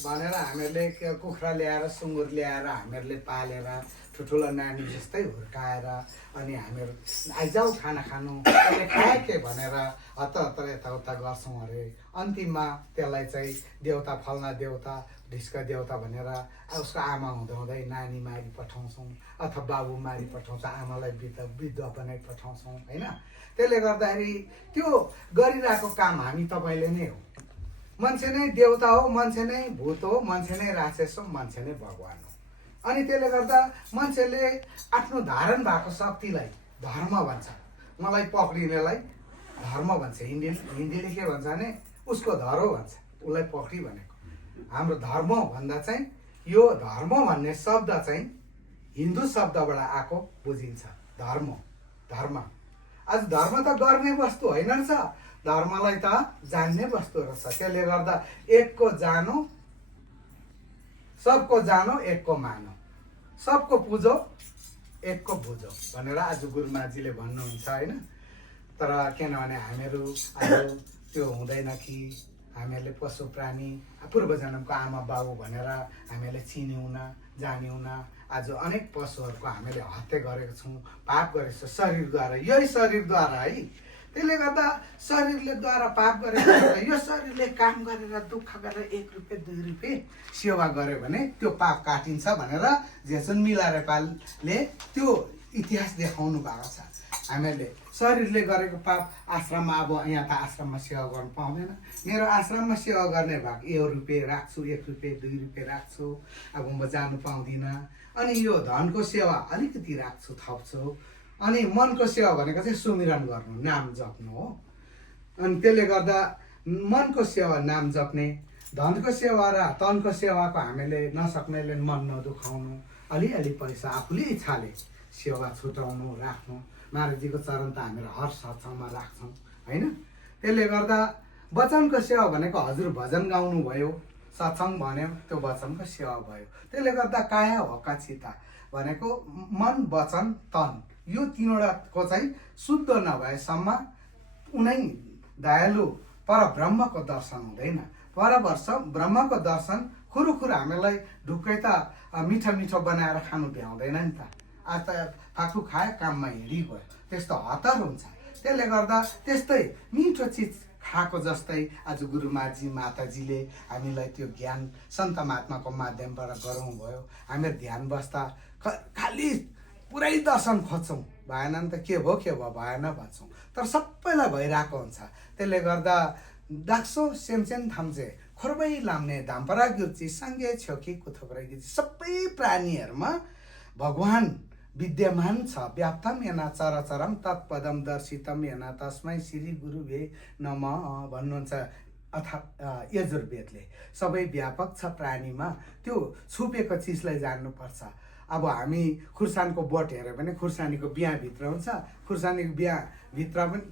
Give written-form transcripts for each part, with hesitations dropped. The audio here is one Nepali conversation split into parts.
भनेर हामीहरूले कुखुरा ल्याएर सुँगुर ल्याएर हामीहरूले पालेर ठुल्ठुलो नानी जस्तै हुर्काएर अनि हामीहरू आइजाऊ खाना खानु त्यसले खाए के भनेर हतार हतार यताउता गर्छौँ अरे अन्तिममा त्यसलाई चाहिँ देउता फल्ना देउता ढिस्का देउता भनेर उसको आमा हुँदाहुँदै नानी मारी पठाउँछौँ अथवा बाबु मारी पठाउँछौँ आमालाई विधवा बनाइ पठाउँछौँ होइन। त्यसले गर्दाखेरि त्यो गरिरहेको काम हामी तपाईँले नै हो। मान्छे नै देउता हो, मान्छे नै भूत हो, मान्छे नै राक्षस हो, मान्छे नै भगवान हो। अनि त्यसले गर्दा मान्छेले आफ्नो धारण भएको शक्तिलाई धर्म भन्छ, मलाई पक्रिनेलाई धर्म भन्छ। हिन्दीले के भन्छ भने उसको धरो भन्छ, उसलाई पक्री भनेको। हाम्रो धर्म भन्दा चाहिँ यो धर्म भन्ने शब्द चाहिँ हिन्दू शब्दबाट आएको बुझिन्छ। धर्म आज धर्म त गर्ने वस्तु होइन रहेछ, धर्मलाई त जान्ने वस्तु रहेछ। त्यसले गर्दा एकको जानो, सबको जानो, एकको मानो, सबको पुजो, एकको बुझो भनेर आज गुरुमाजीले भन्नुहुन्छ होइन। तर किनभने हामीहरू आज त्यो हुँदैन कि हामीहरूले पशु प्राणी पूर्व जन्मको आमा बाबु भनेर हामीहरूले चिन्यौँ न जान्यौँ न। आज अनेक पशुहरूको हामीले हत्या गरेको छौँ, पाप गरेको छौँ शरीरद्वारा, यही शरीरद्वारा है। त्यसले गर्दा शरीरले द्वारा पाप गरेको यो शरीरले काम गरेर दुःख गरेर 1 रुपियाँ 2 रुपियाँ सेवा गर्यो भने त्यो पाप काटिन्छ भनेर जेसन मिला नेपालले त्यो इतिहास देखाउनु भएको छ। हामीहरूले शरीरले गरेको पाप आश्रममा, अब यहाँ त आश्रममा सेवा गर्नु पाउँदैन। मेरो आश्रममा सेवा गर्ने भाग 1 रुपियाँ राख्छु, 1 रुपियाँ 2 रुपियाँ राख्छु, अब म जानु पाउँदिनँ। अनि यो धनको सेवा अलिकति राख्छु, थप्छु। अनि मनको सेवा भनेको चाहिँ सुमिरन गर्नु, नाम जप्नु हो। अनि त्यसले गर्दा मनको सेवा नाम जप्ने, धनको सेवा र तनको सेवाको हामीले नसक्नेले मन नदुखाउनु, अलिअलि पैसा आफूले इच्छाले सेवा छुटाउनु राख्नु। महाराजजीको चरण त हामीहरू हर सत्सङ्गमा राख्छौँ होइन। त्यसले गर्दा वचनको सेवा भनेको हजुर भजन गाउनु भयो, सत्सङ्ग भन्यो, त्यो वचनको सेवा भयो। त्यसले गर्दा काया भक्का चिता भनेको मन वचन तन, यो तीनवटाको चाहिँ शुद्ध नभएसम्म उनै दयालु परब्रह्मको दर्शन हुँदैन। ब्रह्मको दर्शन खुरुखुरु हामीलाई ढुक्कै त मिठो मिठो बनाएर खानु भ्याउँदैन नि त। आज त फाकु खायो, काममा हिँडिगयो, त्यस्तो हतार हुन्छ। त्यसले गर्दा त्यस्तै मिठो चिज खाएको जस्तै आज गुरुमाजी माताजीले हामीलाई त्यो ज्ञान सन्त महात्माको माध्यमबाट गराउनु भयो। हामीहरू ध्यान बस्दा खालि पुरै दर्शन खोज्छौँ, भएन नि त के भयो भएन भन्छौँ, तर सबैलाई भइरहेको हुन्छ। त्यसले गर्दा डाक्सो सेमसेन थाम्चे खोरबै लाम्ने धामपरा गिर्ची साङ्गे छेउकी कुथुप्रै गिर्ची, सबै प्राणीहरूमा भगवान विद्यमान छ। व्याप्तम येना चरचरम तत्पदम दर्शितम येना तस्मै श्री गुरुवे नमः भन्नुहुन्छ यजुर्वेदले। सबै व्यापक छ प्राणीमा, त्यो छुपेको चिजलाई जान्नुपर्छ। अब हामी खुर्सानीको बोट हेऱ्यो भने खुर्सानीको बिहाभित्र हुन्छ, खुर्सानीको बिहाभित्र पनि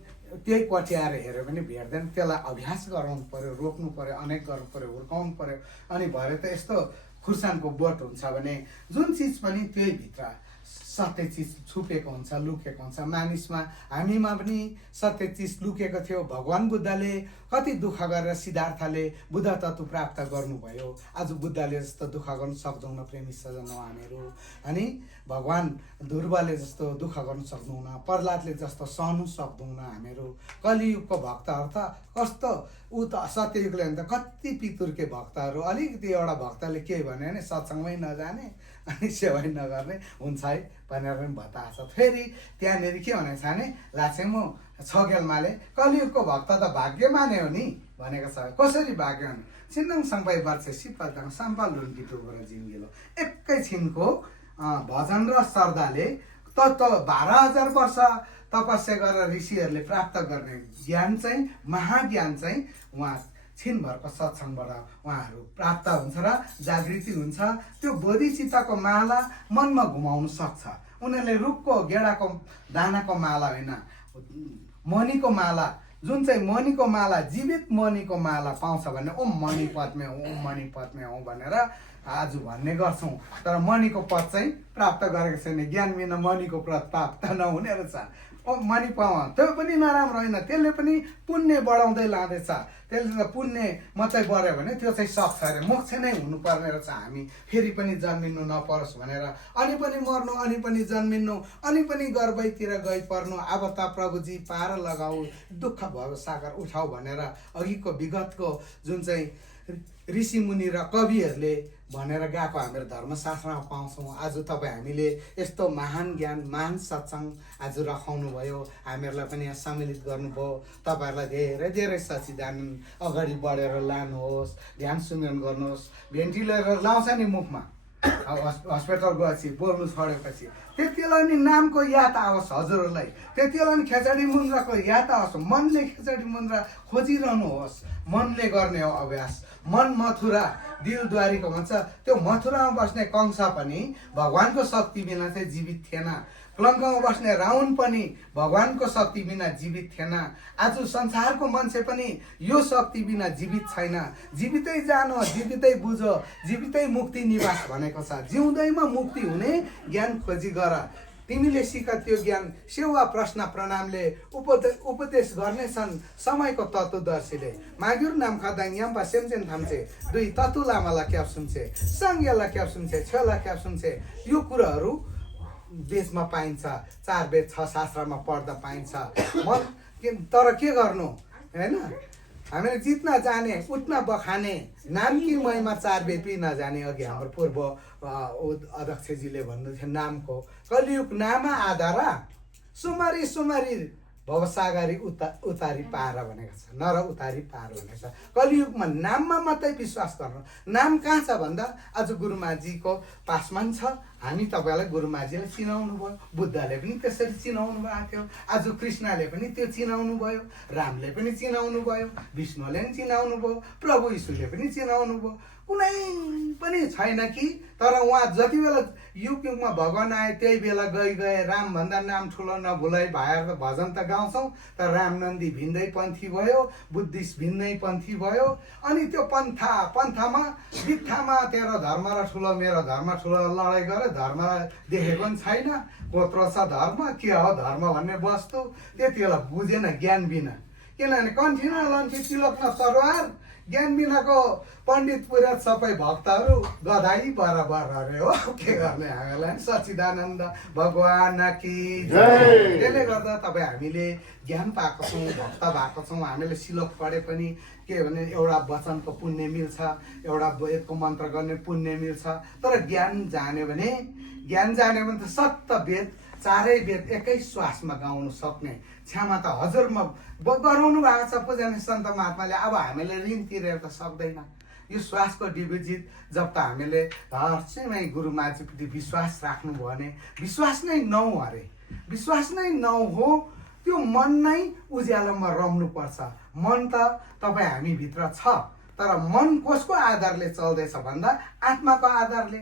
त्यही पट्याएर हेऱ्यो भने भेट्दैन। त्यसलाई अभ्यास गराउनु पर्यो, रोक्नु पर्यो, अनेक गर्नु पर्यो, हुर्काउनु पर्यो। अनि भरे त यस्तो खुर्सानीको बोट हुन्छ भने जुन चिज पनि त्यही भित्र सत्य चिज छुपेको हुन्छ, लुकेको हुन्छ। मानिसमा हामीमा पनि सत्य चिज लुकेको थियो। भगवान् बुद्धले कति दुःख गरेर सिद्धार्थले बुद्ध तत्त्व प्राप्त गर्नुभयो। आज बुद्धले जस्तो दुःख गर्नु सक्दैनौँ प्रेमी सजन हामीहरू। अनि भगवान् ध्रुवले जस्तो दुःख गर्नु सक्दैनौँ, प्रह्लादले जस्तो सहनु सक्दैनौँ हामीहरू। कलियुगको भक्तहरू त कस्तो ऊ त सत्ययुगले भने त कति पितुर्के भक्तहरू। अलिकति एउटा भक्तले के भन्यो भने सत्सङ्गमै नजाने अनि सेवै नगर्ने हुन्छ है भनेर पनि बताएको छ। फेरि त्यहाँनिर के भनेको छ भने लाचेमो छगेलमाले कलियुगको भक्त त भाग्यमाने हो नि भनेको छ। कसरी भाग्य भने छिन्दङ सङ्पाई वर्ष सिपादाङ साम्पा लुन्की टुबर जिङ्गिलो एकैछिनको भजन र श्रद्धाले त 12,000 वर्ष तपस्या गरेर ऋषिहरूले प्राप्त गर्ने ज्ञान चाहिँ महाज्ञान चाहिँ उहाँ छिनभरको सत्सङ्गबाट उहाँहरू प्राप्त हुन्छ र जागृति हुन्छ। त्यो बोधिचित्तको माला मनमा घुमाउनु सक्छ। उनीहरूले रुखको गेडाको दानाको माला होइन, मणिको माला, जुन चाहिँ मणिको माला जीवित मणिको माला पाउँछ भने ओम मणि पद्मे ओम मणि पद्मे हो भनेर आज भन्ने गर्छौँ। तर मणिको पद चाहिँ प्राप्त गरेको छैन। ज्ञान बिना मणिको पद प्राप्त नहुने रहेछ। मणि पाउँ त्यो पनि नराम्रो होइन, त्यसले पनि पुण्य बढाउँदै लाँदैछ। त्यसले त पुण्य मात्रै बढ्यो भने त्यो चाहिँ सक्छ अरे, मोक्ष नै हुनुपर्ने रहेछ। हामी फेरि पनि जन्मिनु नपरोस् भनेर अनि पनि मर्नु, अनि पनि जन्मिनु, अनि पनि गर्भैतिर गइ पर्नु। अब त प्रभुजी पार लगाऊ, दुःख भयो सागर उठाऊ भनेर अघिको विगतको जुन चाहिँ ऋषिमुनि र कविहरूले भनेर गएको हामीहरू धर्मशास्त्रमा पाउँछौँ। आज तपाईँ हामीले यस्तो महान ज्ञान महान सत्सङ्ग आज रखाउनु भयो, हामीहरूलाई पनि यहाँ सम्मिलित गर्नुभयो। तपाईँहरूलाई धेरै धेरै सच्चिदानन्द अगाडि बढेर लानुहोस्, ध्यान सुमिरन गर्नुहोस्। भेन्टिलेटर लाउँछ नि मुखमा, हस्पिटल गएपछि बोल्नु छोडेपछि त्यति बेला नि नामको याद आओस् हजुरहरूलाई, त्यति बेला नि खेचडी मुन्द्राको याद आओस्। मनले खेचडी मुन्द्रा खोजिरहनुहोस्, मनले गर्ने हो अभ्यास। मन मथुरा दिलद्वारीको भन्छ। त्यो मथुरामा बस्ने कंस पनि भगवानको शक्ति बिना चाहिँ जीवित थिएन। लङ्कामा बस्ने रावण पनि भगवानको शक्ति बिना जीवित थिएन। आज संसारको मान्छे पनि यो शक्ति बिना जीवित छैन। जीवितै जानो, जीवितै बुझो, जीवितै मुक्ति निवास भनेको छ। जिउँदैमा मुक्ति हुने ज्ञान खोजी गर। तिमीले सिक त्यो ज्ञान सेवा प्रश्न प्रणामले उपदेश गर्नेछन् समयको तत्त्वदर्शीले। मागुर नाम खदाङ याम्पा सेमचेन थाम्छे दुई तत्तु लामाला क्याप सुन्छे सङ्ग्याला क्याप सुन्छे छेला क्याप सुन्छे। यो कुराहरू वेदमा पाइन्छ, 4 वेद 6 शास्त्रमा पढ्दा पाइन्छ। तर के गर्नु होइन, हामीले जित्न जाने उठ्न बखाने नाम कि महिमा 4 वेद पनि नजाने। अघि हाम्रो पूर्व अध्यक्षजीले भन्नुहुन्थ्यो नामको कलियुग नामा आधारा सुमारी सुमारी भवसागरी उतारी पार भनेको छ। नर उतारी पार भनेको छ। कलियुगमा नाममा मात्रै विश्वास गर्नु। नाम कहाँ छ भन्दा आज गुरुमाजीको पासमा छ। हामी तपाईँलाई गुरुमाजीलाई चिनाउनु भयो, बुद्धले पनि त्यसरी चिनाउनु भएको थियो। आज कृष्णले पनि त्यो चिनाउनु भयो, रामले पनि चिनाउनु भयो, विष्णुले पनि चिनाउनु भयो, प्रभु यीशुले पनि चिनाउनु भयो। कुनै पनि छैन कि तर उहाँ जति बेला युगमा भगवान् आए त्यही बेला गए राम भन्दा नाम ठुलो नभुलै भाइहरू त भजन त गाउँछौँ। तर राम नन्दी भिन्दै पन्थी भयो, बुद्धिस्ट भिन्नै पन्थी भयो। अनि त्यो पन्थामा बित्थामा तेरो धर्म र ठुलो मेरो धर्म ठुलो लडाइँ गरे। धर्म देखेको पनि छैन, कोत्रो छ धर्म, के हो धर्म भन्ने वस्तु त्यति बेला बुझेन ज्ञान बिना। किनभने कन्ठी न लन्ठी तिलक न तरवार, ज्ञान बिनाको पण्डित पुरोहित सबै भक्तहरू गधाई बराबर अरे हो। के गर्ने, हामीलाई सच्चिदानन्द भगवान कि जय। त्यसले गर्दा तपाईँ हामीले ज्ञान पाएको छौँ, भक्त भएको छौँ। हामीले श्लोक पढे पनि के भने एउटा वचनको पुण्य मिल्छ, एउटा वेदको मन्त्र गर्ने पुण्य मिल्छ। तर ज्ञान जान्यो भने त सत्य वेद 4 वेद एकै श्वासमा गाउनु सक्ने क्षमता हजुरमा गराउनु भएको छ पूजनीय सन्त महात्माले। अब हामीले ऋण तिरेर त सक्दैन। यो श्वासको डिभिजिट जब त हामीले हर्षमै गुरुमाजीप्रति विश्वास राख्नुभयो भने विश्वास नै नौ अरे, विश्वास नै नौ हो। त्यो मन नै उज्यालोमा रम्नुपर्छ। मन त तपाईँ हामीभित्र छ, तर मन कसको आधारले चल्दैछ भन्दा आत्माको आधारले।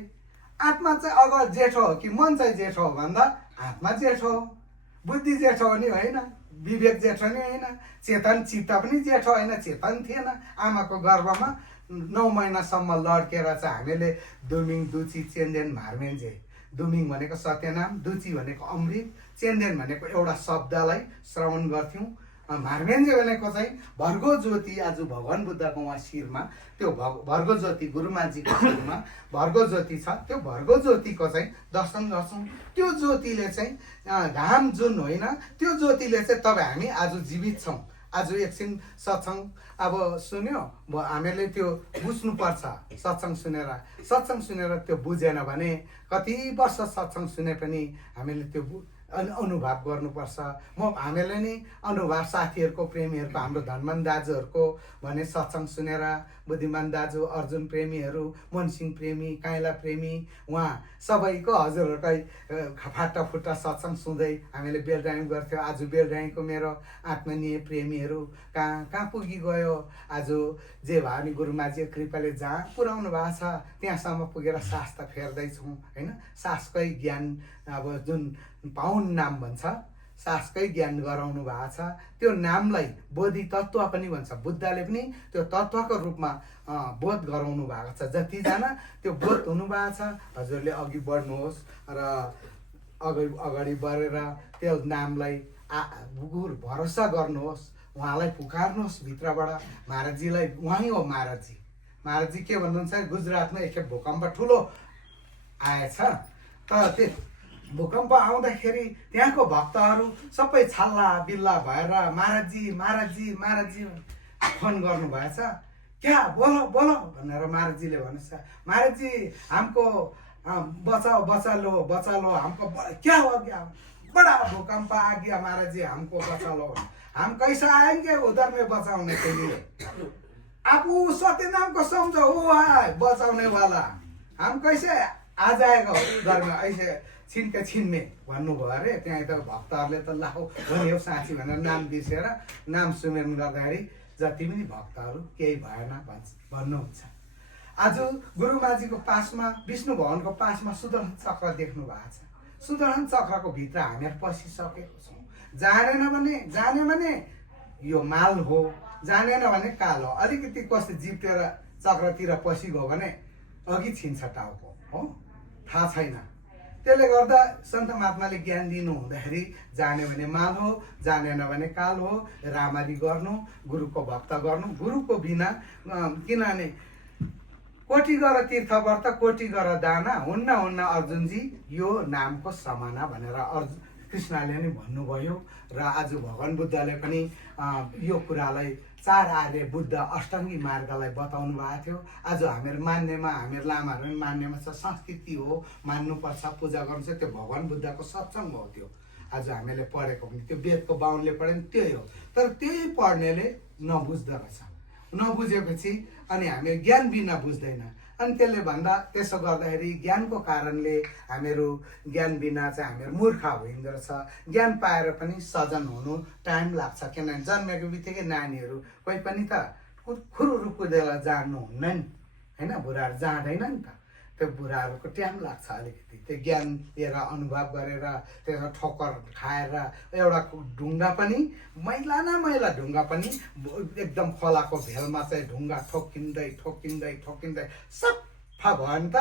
आत्मा चाहिँ अगर जेठो हो कि मन चाहिँ जेठो हो भन्दा आत्मा जेठो हो। बुद्धि जेठो नि होइन, विवेक जेठो नि होइन, चेतन चित्त पनि जेठो होइन, चेतन थिएन आमाको गर्भमा। 9 महिनासम्म लड्केर चाहिँ हामीले दुमिङ दुची चेन्देन मार्मेन्जे, दुमिङ भनेको सत्यनाम, दुची भनेको अमृत, चेन्देन भनेको एउटा शब्दलाई श्रवण गर्थ्यौँ, मार्मेन्जे भनेको चाहिँ भर्गो ज्योति। आज भगवान् बुद्धको उहाँ शिरमा त्यो भर्गो ज्योति, गुरुमाजीको शिरमा भर्गो ज्योति छ, त्यो भर्गो ज्योतिको चाहिँ दर्शन गर्छौँ। त्यो ज्योतिले चाहिँ घाम जुन होइन, त्यो ज्योतिले चाहिँ तपाईँ हामी आज जीवित छौँ। आज एकछिन सत्सङ्ग अब सुन्यो, हामीहरूले त्यो बुझ्नुपर्छ। सत्सङ्ग सुनेर त्यो बुझेन भने कति वर्ष सत्सङ्ग सुने पनि हामीले त्यो अनुभव गर्नुपर्छ। हामीले नि अनुभव साथीहरूको, प्रेमीहरूको, हाम्रो धनमान दाजुहरूको भने सत्सङ्ग सुनेर बुद्धिमान दाजु, अर्जुन प्रेमीहरू, मनसिंह प्रेमी, काइला प्रेमी, उहाँ सबैको हजुरहरूकै फाटाफुट्टा सत्सङ्ग सुन्दै हामीले बेलडाइम गर्थ्यौँ। आज बेलडाइमको मेरो आत्मीय प्रेमीहरू कहाँ कहाँ पुगी गयो। आज जे भए नि गुरुमाजीको कृपाले जहाँ पुर्याउनु भएको छ त्यहाँसम्म पुगेर सास त फेर्दैछौँ होइन। सासकै ज्ञान अब जुन पाउन नाम भन्छ, सासकै ज्ञान गराउनु भएको छ। त्यो नामलाई बोधि तत्त्व पनि भन्छ। बुद्धले पनि त्यो तत्त्वको रूपमा बोध गराउनु भएको छ। जतिजना त्यो बोध हुनुभएको छ, हजुरले अघि बढ्नुहोस् र अगाडि बढेर त्यो नामलाई भरोसा गर्नुहोस्, उहाँलाई पुकार्नुहोस् भित्रबाट। महाराजजीलाई उहाँ हो महाराजजी। महाराजजी के भन्नुहुन्छ, गुजरातमा एकखेप भूकम्प ठुलो आएछ, तर त्यो भूकम्प आउँदाखेरि त्यहाँको भक्तहरू सबै छल्ला बिल्ला भएर महाराजजी महाराजजी महाराजजी फोन गर्नुभएछ। क्या बोलो बोलो भनेर महाराजजीले भन्नुहोस्, महाराजजी हमको बचाओ बचा लो हमको। क्या हो गया, बड़ा भूकंप आ गया महाराज जी, हमको बचा लो। हम कैसे आएंगे उधर में बचाने के लिए? आप उस सत्यनाम को समझो, वो है बचाने वाला। हम कैसे आ जाएगा उधर में ऐसे छिन के छिन में भन्नुभयो अरे। त्यहाँ त भक्तहरूले त लाहो भन्यो साँची भनेर नाम बिर्सेर नाम सुमेर गर्दाखेरि जति पनि भक्तहरू केही भएन भन्नुहुन्छ। आज गुरुमाजीको पासमा, विष्णु भवनको पासमा सुदर्शन चक्र देख्नु भएको छ। सुदर्शन चक्रको भित्र हामीहरू पसिसकेको छौँ। जानेन भने यो माल हो, जानेन भने काल हो। अलिकति कस्तो जिप्टेर चक्रतिर पसिगयो भने अघि छिन्छ टाउको हो, थाहा छैन। त्यसले गर्दा सन्त महात्माले ज्ञान दिनु हुँदाखेरि जान्यो भने माल हो, जानेन भने काल हो। रामरी गर्नु, गुरुको भक्त गर्नु। गुरुको बिना किनभने कोटी गर तीर्थ व्रत, कोटी गर दाना, हुन्न अर्जुनजी यो नामको समाना भनेर कृष्णले नि भन्नुभयो। र आज भगवान् बुद्धले पनि यो कुरालाई चार आर्य बुद्ध अष्टाङ्गी मार्गलाई बताउनु भएको थियो। आज हामीहरू मान्नेमा, हामीहरू लामाहरू पनि मान्नेमा छ, संस्कृति हो, मान्नुपर्छ, पूजा गर्नु छ। त्यो भगवान् बुद्धको सत्सङ्ग हो। त्यो आज हामीले पढेको पनि, त्यो वेदको बाहुनले पढे पनि त्यही हो। तर त्यही पढ्नेले नबुझ्दो रहेछ। नबुझेपछि अनि हामी ज्ञान बिना बुझ्दैन। अनि त्यसले भन्दा त्यसो गर्दाखेरि ज्ञानको कारणले हामीहरू ज्ञान बिना चाहिँ हामीहरू मूर्ख होइन्दो रहेछ। ज्ञान पाएर पनि सजन हुनु टाइम लाग्छ। किनभने जन्मेको बित्तिकै नानीहरू कोही पनि त खुरुरु कुदेर जान्नुहुन्न नि होइन, बुढाहरू जाँदैन नि त। त्यो बुढाहरूको टाइम लाग्छ अलिकति। त्यो ज्ञान लिएर अनुभव गरेर त्यसमा ठोक्कर खाएर एउटा ढुङ्गा पनि मैला न मैला ढुङ्गा पनि एकदम खोलाको भेलमा चाहिँ ढुङ्गा ठोकिँदै सफा भयो नि त।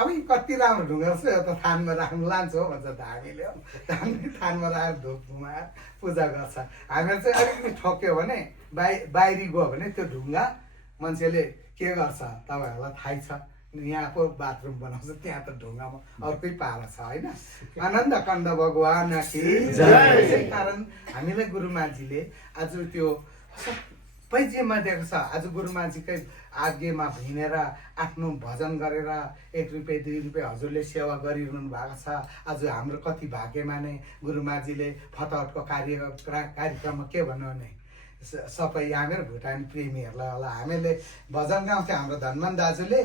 अब कति राम्रो ढुङ्गा छ, यो त थानमा राख्नु लान्छौँ भन्छ त हामीले। हामीले थानमा राखेर धुप घुमाएर पूजा गर्छ। हामीहरू चाहिँ अलिकति ठोक्यो भने बाहिरी गयो भने त्यो ढुङ्गा मान्छेले के गर्छ तपाईँहरूलाई थाहै छ। यहाँको बाथरुम बनाउँछ, त्यहाँ त ढुङ्गामा अर्कै पारा छ होइन। आनन्द कन्द भगवान की जय। त्यसै कारण हामीलाई गुरुमाजीले आज त्यो सबै जेमा दिएको छ। आज गुरुमाजीकै आज्ञामा हिँडेर आफ्नो भजन गरेर 1 रुपियाँ 2 रुपियाँ हजुरले सेवा गरिरहनु भएको छ। आज हाम्रो कति भाग्यमाने गुरुमाजीले फतहटको कार्यक्रममा के भन्नु भने सबै हामीहरू भुटानी प्रेमीहरूलाई होला, हामीले भजन गाउँथ्यौँ। हाम्रो धनमान दाजुले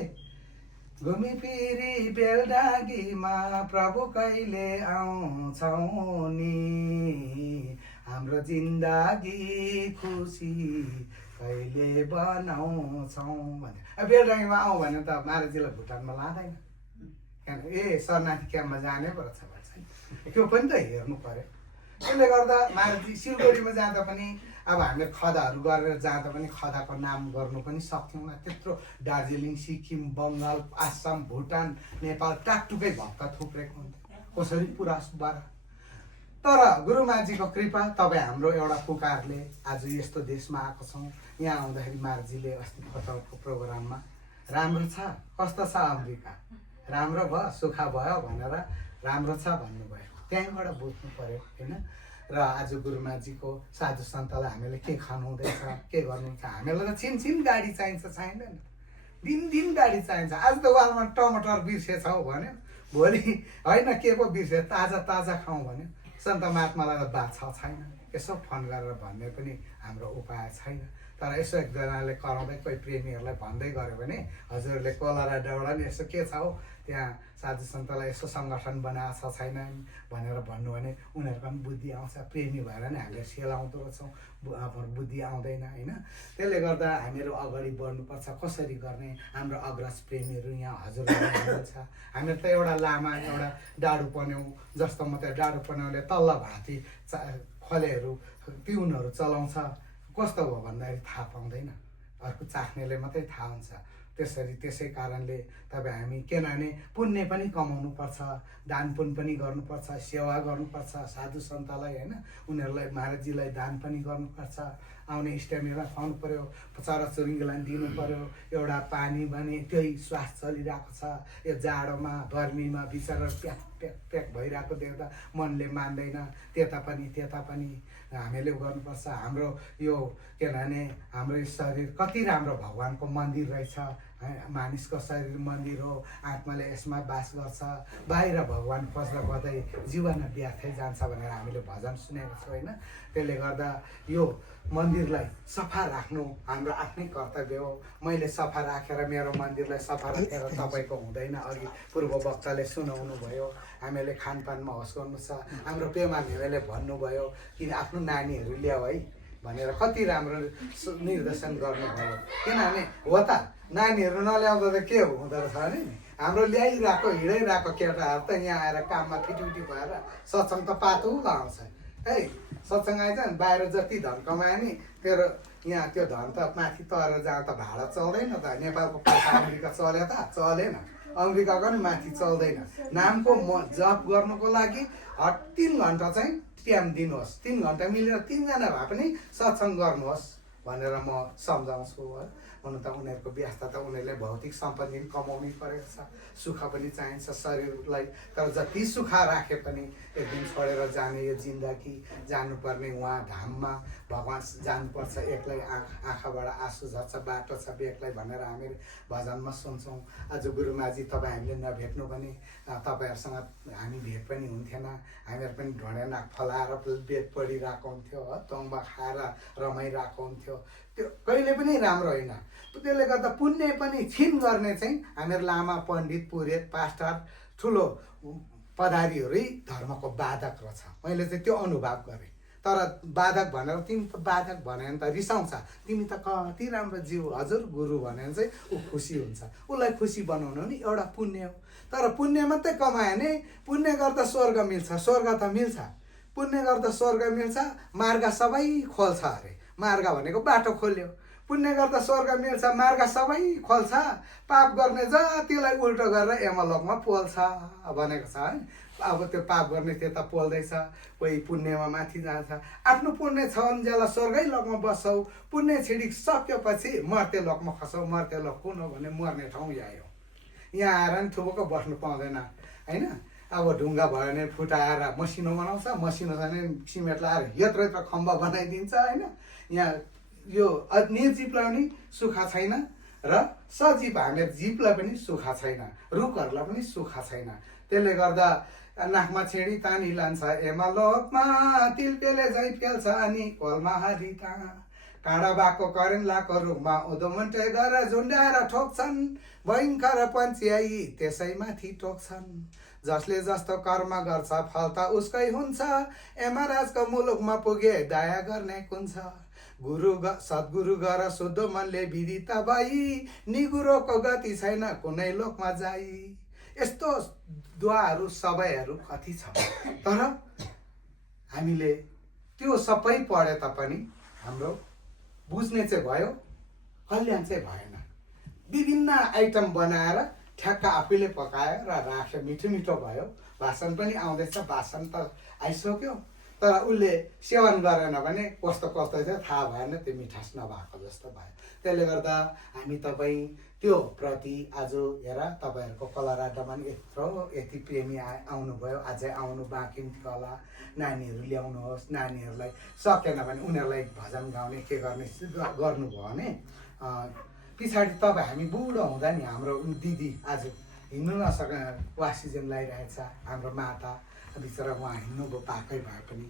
घुमी फिरी बेलडाँगीमा प्रभु कहिले आउँछौ नि, हाम्रो जिन्दगी खुसी कहिले बनाउँछौ भने। बेलडाँगीमा आउँ भने त महाराजजीलाई भुटानमा लाँदैन, किनभने शरणार्थी क्याम्पमा जानै पर्छ भन्छ। त्यो पनि त हेर्नु पर्यो। त्यसले गर्दा महाराजजी सिलगढीमा जाँदा पनि अब हामीले खदाहरू गरेर जाँदा पनि खदाको नाम गर्नु पनि सक्थ्यौँ। त्यत्रो दार्जिलिङ, सिक्किम, बङ्गाल, आसाम, भुटान, नेपाल टाकटुकै भक्त थुप्रेको हुन्थ्यो। कसरी पुरा बाह्र। तर गुरुमाजीको कृपा, तपाईँ हाम्रो एउटा पुकारले आज यस्तो देशमा आएको छौँ। यहाँ आउँदाखेरि महाराजजीले अस्ति फटलको प्रोग्राममा राम्रो छ, कस्तो छ अमेरिका, राम्रो भयो, सुखा भयो भनेर राम्रो छ भन्नुभयो। त्यहीँबाट बुझ्नु पर्यो होइन। र आज गुरुमाजीको साधु सन्तलाई हामीले के खानु हुँदैछ, के गर्नुहुन्छ। हामीलाई त छिनछिन गाडी चाहिन्छ, चाहिँदैन, दिन गाडी चाहिन्छ। आज त वालमा टमाटर बिर्सेछौ भन्यो, भोलि होइन के पो बिर्से, ताजा खाउँ भन्यो। सन्त महात्मालाई त बात छैन, यसो फोन गरेर भन्ने पनि हाम्रो उपाय छैन। तर यसो एकजनाले कराउँदै कोही प्रेमीहरूलाई भन्दै गऱ्यो भने हजुरहरूले कोलराडोबाट नि यसो के छ हौ त्यहाँ साधु सन्तलाई यसो सङ्गठन बनाएको छ छैन भनेर भन्नु भने उनीहरूको पनि बुद्धि आउँछ। प्रेमी भएर नि हामीले सेलाउँदो रहेछौँ, बुद्धि आउँदैन होइन। त्यसले गर्दा हामीहरू अगाडि बढ्नुपर्छ। कसरी गर्ने, हाम्रो अग्रज प्रेमीहरू यहाँ हजुरहरू हुनुहुन्छ। हामीहरू त एउटा लामा, एउटा डाडु पन्यौँ जस्तो मात्रै। डाडु पन्यौले तल्लो भाती खलेहरू, पिउनहरू चलाउँछ। कस्तो हो भन्दाखेरि थाहा पाउँदैन, अर्को चाख्नेले मात्रै थाहा हुन्छ। त्यसै कारणले तपाईँ हामी किनभने पुण्य पनि कमाउनुपर्छ, दान पुण्य पनि गर्नुपर्छ, सेवा गर्नुपर्छ साधु सन्तलाई होइन। उनीहरूलाई महाराजजीलाई दान पनि गर्नुपर्छ। आउने स्ट्यामिना खुवाउनु पऱ्यो, चराचुरुङ्गीलाई दिनु पऱ्यो, एउटा पानी भने त्यही श्वास चलिरहेको छ। यो जाडोमा गर्मीमा बिचरा प्याक भइरहेको देख्दा मनले मान्दैन। त्यता पनि हामीले गर्नुपर्छ। हाम्रो यो किनभने हाम्रो शरीर कति राम्रो भगवान्को मन्दिर रहेछ। मानिसको शरीर मन्दिर हो, आत्माले यसमा बास गर्छ। बाहिर भगवान् खोज्दा खोज्दै जीवन व्यर्थै जान्छ भनेर हामीले भजन सुनेको छौँ होइन। त्यसले गर्दा यो मन्दिरलाई सफा राख्नु हाम्रो आफ्नै कर्तव्य हो। मैले सफा राखेर मेरो मन्दिरलाई सफा राखेर तपाईँको हुँदैन। अघि पूर्व वक्ताले सुनाउनु भयो, हामीले खानपानमा होस् गर्नु छ। हाम्रो पेमा घिमिरेले भन्नुभयो कि आफ्नो नानीहरू ल्याऊ है भनेर, कति राम्रो निर्देशन गर्नुभयो। किनभने हो त नानीहरू नल्याउँदा त के हुँदो रहेछ भने नि हाम्रो ल्याइरहेको हिँडिरहेको केटाहरू त यहाँ आएर काममा फिटिफिटी भएर सत्सङ्ग त पातो लाउँछ है। सत्सङ्ग आइज नि बाहिर जति धन कमायो नि तेरो यहाँ त्यो धन त माथि तरेर जहाँ त भाडा चल्दैन त। नेपालको पैसा अमेरिका चल्यो त चलेन, अमेरिकाको नि माथि चल्दैन। नामको जब गर्नुको लागि 3 घन्टा चाहिँ टाइम दिनुहोस्। 3 घन्टा मिलेर 3 जना भए पनि सत्सङ्ग गर्नुहोस् भनेर म सम्झाउँछु। हुन त उनीहरूको व्यस्तता, उनीहरूले भौतिक सम्पत्ति पनि कमाउनै परेको छ, सुख पनि चाहिन्छ शरीरलाई। तर जति सुख राखे पनि एक दिन छोडेर जाने यो जिन्दगी, जानुपर्ने उहाँ धाममा भगवान् जानुपर्छ। एक्लै आँखाबाट आँसु झर्छ, बाटो छ बेग्लै भनेर हामीले भजनमा सुन्छौँ। आज गुरुमाजी तपाईँ हामीले नभेट्नु भने तपाईँहरूसँग हामी भेट पनि हुन्थेन। हामीहरू पनि ढोँडे नाक फलाएर बेद पढिरहेको हुन्थ्यो, तोङ्बा खाएर रमाइरहेको हुन्थ्यो। त्यो कहिले पनि राम्रो होइन। त्यसले गर्दा पुण्य पनि छिन गर्ने चाहिँ हामीहरू लामा, पण्डित, पुरोहित, पास्टर, ठुलो पदारीहरू धर्मको बाधक रहेछ। मैले चाहिँ त्यो अनुभव गरेँ। तर बाधक भनेर तिमी त बाधक भन्यो भने त रिसाउँछ, तिमी त कति राम्रो जीव हजुर गुरु भन्यो भने चाहिँ ऊ खुसी हुन्छ। उसलाई खुसी बनाउनु नि एउटा पुण्य हो। तर पुण्य मात्रै कमायो भने पुण्य गर्दा स्वर्ग मिल्छ, स्वर्ग त मिल्छ। पुण्य गर्दा स्वर्ग मिल्छ, मार्ग सबै खोल्छ अरे। मार्ग भनेको बाटो खोल्यो। पुण्य गर्दा स्वर्ग मिल्छ, मार्ग सबै खोल्छ। पाप गर्ने जतिलाई उल्टो गरेर यमलोकमा पोल्छ भनेको छ है। अब त्यो पाप गर्ने त्यता पोल्दैछ, कोही पुण्यमा माथि जान्छ। आफ्नो पुण्य छ भने जेला स्वर्गै लोकमा बस्छौ, पुण्य छिडिक सकेपछि मर्ते लोकमा खस्छौ। मर्ते लोक कुन हो भने मर्ने ठाउँ यही हो। यहाँ आएर नि थुप्रो बस्नु पाउँदैन होइन। अब ढुङ्गा भयो भने फुटाएर मसिनो बनाउँछ, मसिनो छ भने सिमेन्ट लगाएर यत्रो खम्बा बनाइदिन्छ होइन। यहाँ यो निर्जीवलाई पनि सुखा छैन र सजीव हामीले जीवलाई पनि सुखा छैन, रुखहरूलाई पनि सुखा छैन। त्यसले गर्दा नाकमा छेडी तानी लान्छ यमलोकमा, तिलपेले झै पेल्छ अनि कोलमा हरिता। काँडा बाको करेन्ट लाको रुखमा उदोमन्टे गरेर झुन्ड्याएर ठोक्छन्, भयङ्कर पञ्च्याई त्यसैमाथि टोक्छन्। जसले जस्तो कर्म गर्छ फल त उसकै हुन्छ, यमराजको मुलुकमा पुगे दया गर्ने कुन छ। सद्गुरु गर शुद्ध मनले विदित भई, निगुरोको गति छैन कुनै लोकमा जाई। यस्तो दुवाहरू सबैहरू कति छ। तर हामीले त्यो सबै पढे तापनि हाम्रो बुझ्ने चाहिँ भयो, कल्याण चाहिँ भएन। विभिन्न आइटम बनाएर ठ्याक्क आफैले पकायो र राख्यो, मिठो मिठो भयो, भाषण पनि आउँदैछ, भाषण त आइसक्यो, तर उसले सेवन गरेन भने कस्तो कस्तो थियो थाहा भएन, त्यो मिठास नभएको जस्तो भयो। त्यसले गर्दा हामी तपाईँ त्यो प्रति आज हेर तपाईँहरूको कलराडामा पनि यति प्रेमी आउनुभयो, अझै आउनु बाँकी होला। नानीहरू ल्याउनुहोस्, नानीहरूलाई सकेन भने उनीहरूलाई भजन गाउने के गर्ने गर्नुभयो भने पछाडि तपाईँ हामी बुढो हुँदा नि हाम्रो दिदी आज हिँड्नु नसके अक्सिजन लगाइरहेछ, हाम्रो माता बिचरा उहाँ हिँड्नु पाएकै भए पनि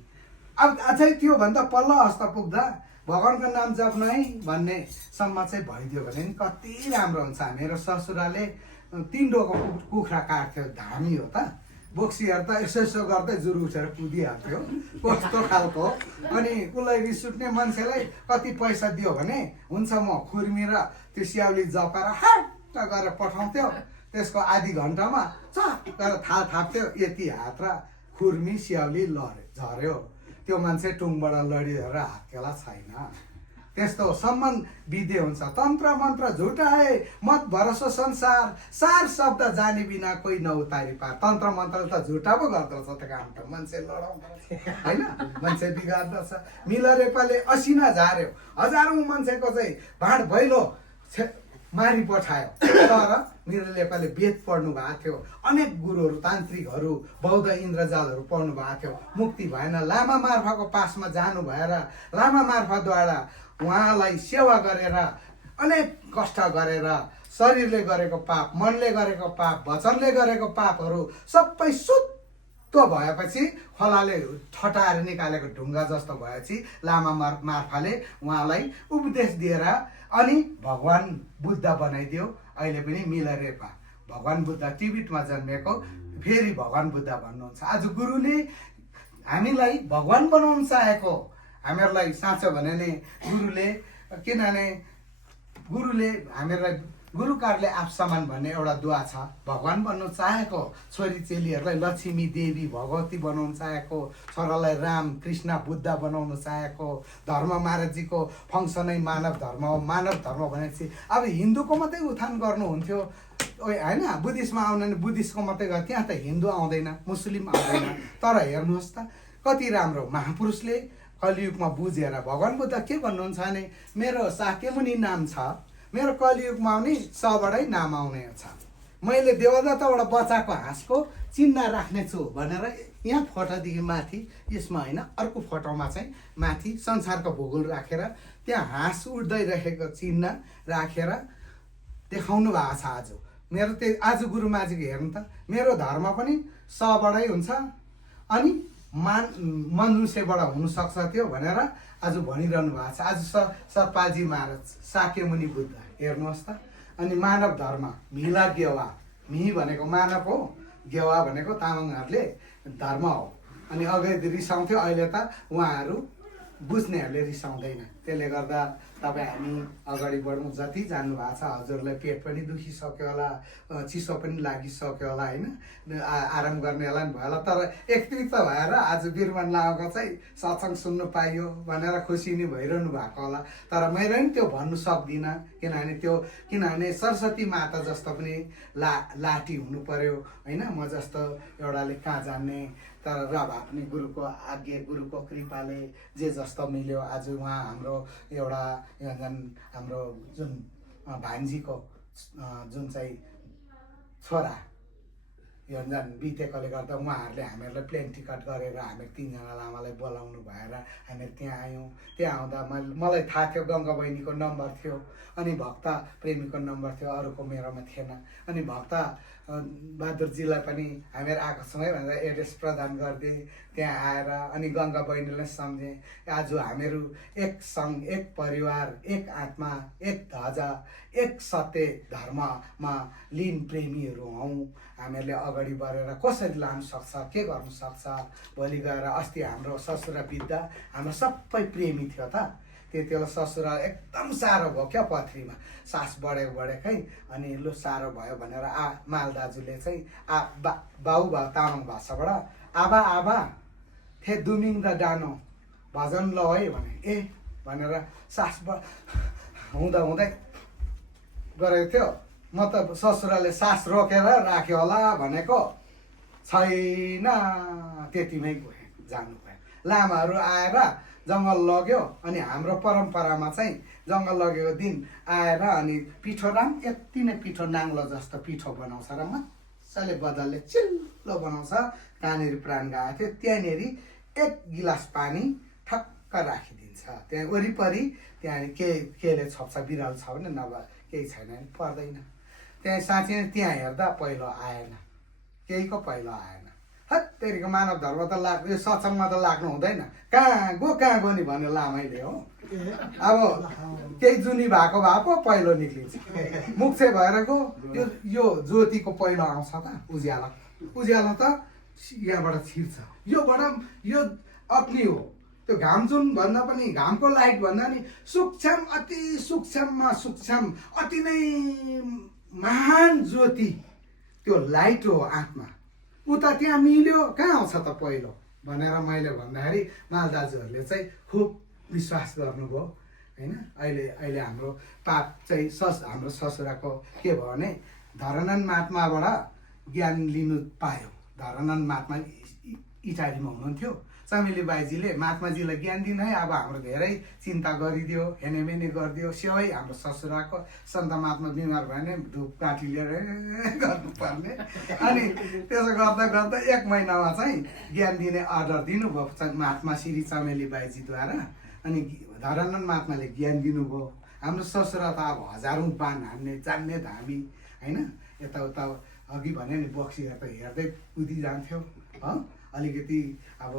अब अझै त्योभन्दा पल्लो अवस्था पुग्दा भगवान्को नाम जप्नु है भन्ने सम्म चाहिँ भइदियो भने नि कति राम्रो हुन्छ। मेरो ससुराले 3 डोको कुखुरा काट्थ्यो, धामी हो त, बोक्सीहरू त यसो यसो गर्दै जुरु उठेर कुदिहाल्थ्यो, कस्तो खालको। अनि उसलाई रिस उठ्ने मान्छेलाई कति पैसा दियो भने हुन्छ म खुर्मी र त्यो स्याउली जपाएर हाट गरेर पठाउँथ्यो, त्यसको आधी घन्टामा चट गरेर थाल थाप्थ्यो, यति हात र खुर्मी स्याउली झऱ्यो, त्यो मान्छे टुङबाट लडिएर हात्केला छैन। त्यस्तो सम्मान विधि हुन्छ। तन्त्र मन्त्र झुटाए मत भरोसा संसार, सार शब्द जाने बिना कोही नउतारी पार। तन्त्र मन्त्र त झुटा पो गर्दछ त, काम त मान्छे लडाउँदछ होइन, मान्छे बिगार्दछ। मिलरेपाले असिना झार्यो, हजारौँ मान्छेको चाहिँ भाँड भैलो मारी पठायो, तर मिलरेपाले वेद पढ्नु भएको थियो, अनेक गुरुहरू तान्त्रिकहरू बौद्ध इन्द्रजालहरू पढ्नु भएको थियो, मुक्ति भएन। लामा मार्फाको पासमा जानु भएर लामा मार्फाद्वारा उहाँलाई सेवा गरेर अनेक कष्ट गरेर शरीरले गरेको पाप, मनले गरेको पाप, वचनले गरेको पापहरू सबै शुद्ध भएपछि खोलाले ठटाएर निकालेको ढुङ्गा जस्तो भएपछि लामा मार्फाले उहाँलाई उपदेश दिएर अनि भगवान बुद्ध बनाइदियो। अहिले पनि मिलरेपा भगवान बुद्ध तिब्बतमा जन्मेको फेरि भगवान बुद्ध भन्नुहुन्छ। आज गुरुले हामीलाई भगवान बनाउन चाहेको, हामीहरूलाई साँचो भने नि गुरुले, किनभने गुरुले हामीलाई गुरुकारले आफसमान भन्ने एउटा दुआ छ। भगवान बन्नु चाहेको छोरी चेलीहरूलाई लक्ष्मी देवी भगवती बनाउन चाहेको, छोरालाई राम कृष्ण बुद्ध बनाउन चाहेको, धर्म महाराजजीको फङ्सनै मानव धर्म हो। मानव धर्म भनेपछि अब हिन्दूको मात्रै उत्थान गर्नुहुन्थ्यो होइन, बुद्धिस्टमा आउनु भने बुद्धिस्टको मात्रै गर्छ, त्यहाँ त हिन्दू आउँदैन, मुस्लिम आउँदैन। तर हेर्नुहोस् त कति राम्रो महापुरुषले कलियुगमा बुझेर भगवान बुद्ध के भन्नुहुन्छ भने मेरो शाक्यमुनि नाम छ, मेरो कलियुगमा पनि सबबाटै नाम आउने छ। मैले देवदत्तबाट बचाएको हाँसको चिन्ह राख्नेछु भनेर यहाँ फोटोदेखि माथि, यसमा होइन अर्को फोटोमा चाहिँ माथि संसारको भूगोल राखेर त्यहाँ हाँस उड्दै रहेको चिन्ह राखेर देखाउनु भएको छ। आज मेरो त्यही आज गुरुमाजीको हेर्नु त, मेरो धर्म पनि सबबाटै हुन्छ अनि मनुष्यबाट हुनसक्छ त्यो भनेर आज भनिरहनु भएको छ। आज सरपालजी महाराज शाक्यमुनि बुद्ध हेर्नुहोस् त। अनि मानव धर्म मिला गेवा, मिही भनेको मानव हो, गेवा भनेको तामाङहरूले धर्म हो। अनि अघि रिसाउँथ्यो, अहिले त उहाँहरू बुझ्नेहरूले रिसाउँदैन। त्यसले गर्दा तपाईँ हामी अगाडि बढौँ। जति जानुभएको छ हजुरलाई पेट पनि दुखिसक्यो होला, चिसो पनि लागिसक्यो होला होइन, आराम गर्ने होला नि भयो होला, तर एकत्रित भएर आज बिरमान लाएको चाहिँ सत्सङ्ग सुन्नु पाइयो भनेर खुसी नै भइरहनु भएको होला। तर मैले पनि त्यो भन्नु सक्दिनँ, किनभने सरस्वती माता जस्तो पनि लाठी हुनु पर्यो होइन, म जस्तो एउटाले कहाँ जान्ने। तर र भए पनि गुरुको आज्ञा, गुरुको कृपाले जे जस्तो मिल्यो। आज उहाँ हाम्रो एउटा हाम्रो जुन भान्जीको जुन चाहिँ छोरा यो झन् बितेकोले गर्दा उहाँहरूले हामीहरूलाई प्लेन टिकट गरेर हामी 3 जना लामालाई बोलाउनु भएर हामी त्यहाँ आयौँ। त्यहाँ आउँदा मलाई थाहा थियो गङ्गा बहिनीको नम्बर थियो, अनि भक्त प्रेमीको नम्बर थियो, अरूको मेरोमा थिएन। अनि भक्त बहादुरजीलाई पनि हामीहरू आएको छौँ है भनेर एड्रेस प्रदान गरिदिएँ। त्यहाँ आएर अनि गङ्गा बहिनीलाई सम्झेँ, आज हामीहरू एक सङ्घ, एक परिवार, एक आत्मा, एक ध्वजा, एक सत्य धर्ममा लीन प्रेमीहरू हौँ। हामीहरूले अगाडि बढेर कसरी लानु सक्छ, के गर्नु सक्छ। भोलि गएर अस्ति हाम्रो ससुरा बित्दा हाम्रो सबै प्रेमी थियो त, त्यति बेला ससुरा एकदम साह्रो भयो क्या, पथरीमा सास बढेकै। अनि लु साह्रो भयो भनेर माल दाजुले चाहिँ बाउ तामाङ भाषाबाट आबा थे दुमिङ द डानो भजन ल है भने ए भनेर सास हुँदा हुँदै गरेको थियो। म त ससुराले सास रोकेर राख्यो होला भनेको छैन, त्यतिमै गएँ, जानु भयो। लामाहरू आएर जङ्गल लग्यो अनि हाम्रो परम्परामा चाहिँ जङ्गल लगेको दिन आएर अनि पिठो यति नै पिठो नाङ्लो जस्तो पिठो बनाउँछ र मजाले बदलले चिल्लो बनाउँछ। कहाँनिर प्राण गएको थियो त्यहाँनिर 1 गिलास पानी ठक्क राखिदिन्छ। त्यहाँ वरिपरि त्यहाँ केले छोप्छ, बिरालो छ भने नभए केही छैन भने पर्दैन। त्यहाँ साँच्चै त्यहाँ हेर्दा पहिलो आएन, केहीको पहिलो आएन। हत्तेरीको मानव धर्म त लाग्यो, सत्सङ्गमा त लाग्नु हुँदैन, कहाँ गयो नि भन्यो लामैले हो। अब केही जुनी भएको भए पो पहिलो निक्लिन्छ, मुख्य भएर गयो। यो ज्योतिको पहिलो आउँछ त उज्यालो, उज्यालो त यहाँबाट छिर्छ, योबाट यो अग्नि हो। त्यो घाम जुन भन्दा पनि घामको लाइट भन्दा नि सूक्ष्म, अति सूक्ष्ममा सूक्ष्म, अति नै महान ज्योति त्यो लाइट हो आँखमा। उता त्यहाँ मिल्यो, कहाँ आउँछ त पहिलो भनेर मैले भन्दाखेरि माल दाजुहरूले चाहिँ खुब विश्वास गर्नुभयो होइन। अहिले हाम्रो पाप चाहिँ हाम्रो ससुराको के भयो भने धरानन्द महात्माबाट ज्ञान लिनु पायो। धरानन्द महात्मा इटालीमा हुनुहुन्थ्यो। चमेली बाईजीले महात्माजीलाई ज्ञान दिनु है, अब हाम्रो धेरै चिन्ता गरिदियो, हेनेमेने गरिदियो, सेवै हाम्रो ससुराको। सन्त महात्मा बिमार भयो भने धुपकाठी लिएर गर्नुपर्ने। अनि त्यसो गर्दा गर्दा 1 महिनामा चाहिँ ज्ञान दिने अर्डर दिनुभयो महात्मा श्री चमेली बाईजीद्वारा। अनि धरानन्द महात्माले ज्ञान दिनुभयो। हाम्रो ससुरा त अब हजारौँ बाण हान्ने जान्ने धामी होइन। यताउता अघि भने नि बक्सीहरू त हेर्दै कुदिजान्थ्यो हो। अलिकति अब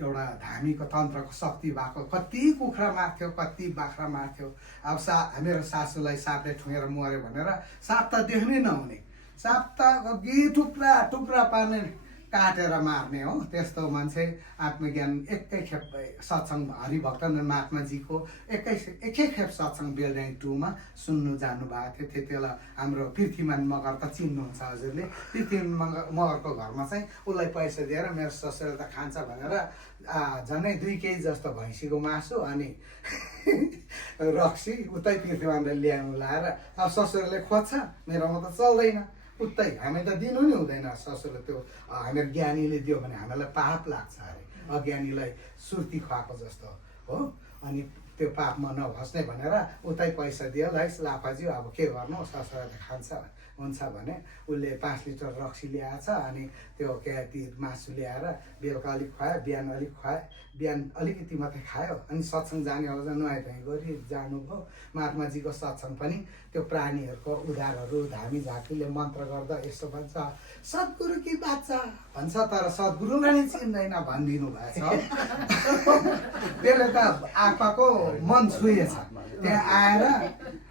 एउटा धामीको तन्त्रको शक्ति भएको, कति कुखुरा मार्थ्यो, कति बाख्रा मार्थ्यो। अब मेरो सासूलाई सापले ठुँगेर मऱ्यो भनेर साप त देख्नै नहुने, साप त अघि टुक्रा टुक्रा पार्ने, काटेर मार्ने हो। त्यस्तो मान्छे आत्मज्ञान एकै खेप सत्सङ्ग हरिभक्त महात्माजीको एकै खेप सत्सङ्ग बेलडाङ 2 मा सुन्नु जानुभएको थियो। त्यति बेला हाम्रो पृथ्वीमान मगर त चिन्नुहुन्छ हजुरले। पृथ्वीमान मगरको घरमा चाहिँ उसलाई पैसा दिएर मेरो ससुराले त खान्छ भनेर झन्डै 2 केजी जस्तो भैँसीको मासु अनि रक्सी उतै पृथ्वीमानले ल्याउनु लाएर अब ससुराले खोज्छ, मेरोमा त चल्दैन उतै। हामी त दिनु नि हुँदैन ससुरले, त्यो हामीहरू ज्ञानीले दियो भने हामीलाई पाप लाग्छ अरे, अज्ञानीलाई सुर्ती खुवाएको जस्तो हो। अनि त्यो पापमा नभस्ने भनेर उतै पैसा दियो है लापाजी, अब के गर्नु ससुराले खान्छ हुन्छ भने उसले 5 लिटर रक्सी ल्याएछ। अनि त्यो ती मासु ल्याएर बेलुका अलिक खुवायो, बिहान अलिक खुवायो, बिहान अलिकति मात्रै खायो। अनि सत्सङ्ग जाने हो नुहाइ धुवाइ गरी जानुभयो। महात्माजीको सत्सङ्ग पनि त्यो प्राणीहरूको उद्धारहरू धामी झाँक्रीले मन्त्र गर्दा यसो भन्छ, सद्गुरु कि बाचा भन्छ, तर सद्गुरुलाई नै चिन्दैन भनिदिनु भएको छ। त्यसले त आपाको मन छुएछ। त्यहाँ आएर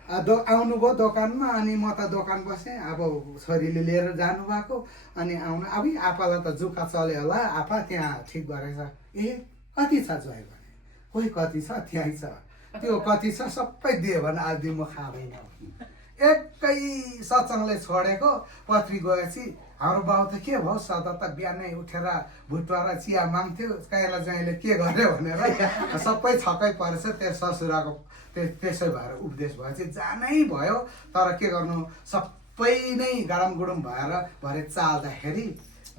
आउनुभयो दोकानमा। अनि म त दोकान बसेँ, अब छोरीले लिएर जानुभएको। अनि अब आपालाई त जुका चल्यो होला, आपा त्यहाँ ठिक गरेछ। ए कति छ जोइ भने, कोही कति छ त्यहीँ छ, त्यो कति छ सबै दियो भने आज दिन म खाँदैन। एकै सत्सङ्गले छोडेको पत्री गएपछि हाम्रो बाउ त के भयो, सदा त बिहानै उठेर भुटुवा र चिया माग्थ्यो, काइला जाइले के गर्यो भनेर सबै छक्कै परेछ। त्यो ससुराको त्यसै भएर उपदेश भएपछि जानै भयो। तर के गर्नु, सबै नै गरम गुडुम भएर भरे चाल्दाखेरि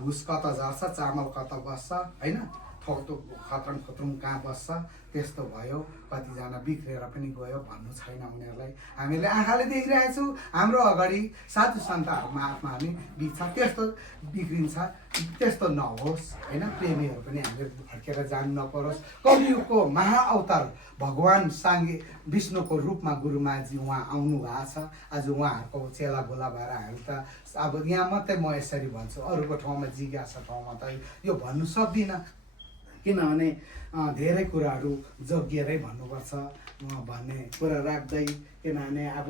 भुस कता झर्छ, चामल कता बस्छ होइन, थोक्तो खत्रम खत्रम कहाँ बस्छ, त्यस्तो भयो। कतिजना बिग्रेर पनि गयो, भन्नु छैन उनीहरूलाई। हामीले आँखाले देखिरहेछौँ, हाम्रो अगाडि साधु सन्तहरूमा आत्मा हामी बिग्छ, त्यस्तो बिग्रिन्छ, त्यस्तो नहोस् होइन। प्रेमीहरू पनि हामीले फर्केर जानु नपरोस्। कलियुगको महाअवतार भगवान् साङ्गे विष्णुको रूपमा गुरुमाजी उहाँ आउनु भएको छ। आज उहाँहरूको चेला बोला भएर हामी त अब यहाँ मात्रै म यसरी भन्छु, अरूको ठाउँमा जिज्ञासा ठाउँमा त यो भन्नु सक्दिनँ, किनभने धेरै कुराहरू जोगिएरै भन्नुपर्छ भन्ने कुरा राख्दै। किनभने अब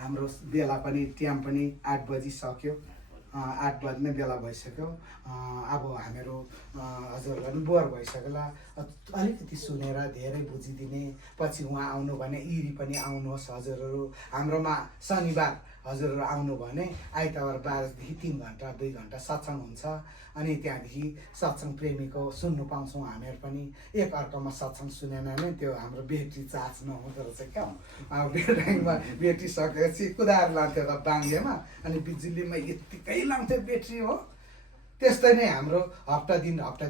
हाम्रो बेला पनि टाइम पनि 8 बजिसक्यो, 8 बज्ने बेला भइसक्यो। अब हामीहरू हजुरलाई पनि बोर भइसक्योला, अलिकति सुनेर धेरै बुझिदिने। पछि उहाँ आउनु भने इरी पनि आउनुहोस् हजुरहरू। हाम्रोमा शनिबार हजुरहरू आउनु भने आइतबार 12 देखि 3 घन्टा 2 घन्टा सत्सङ्ग हुन्छ अनि त्यहाँदेखि सत्सङ्ग प्रेमीको सुन्नु पाउँछौँ हामीहरू पनि एक अर्कामा सत्सङ्ग सुनेन भने त्यो हाम्रो ब्याट्री चार्ज नहुँदो रहेछ क्या ब्याट्रीमा ब्याट्री सकेपछि कुदाएर लान्थ्यो त बाङ्गेमा अनि बिजुलीमा यत्तिकै लाउँथ्यो ब्याट्री हो त्यस्तै नै हाम्रो हप्ता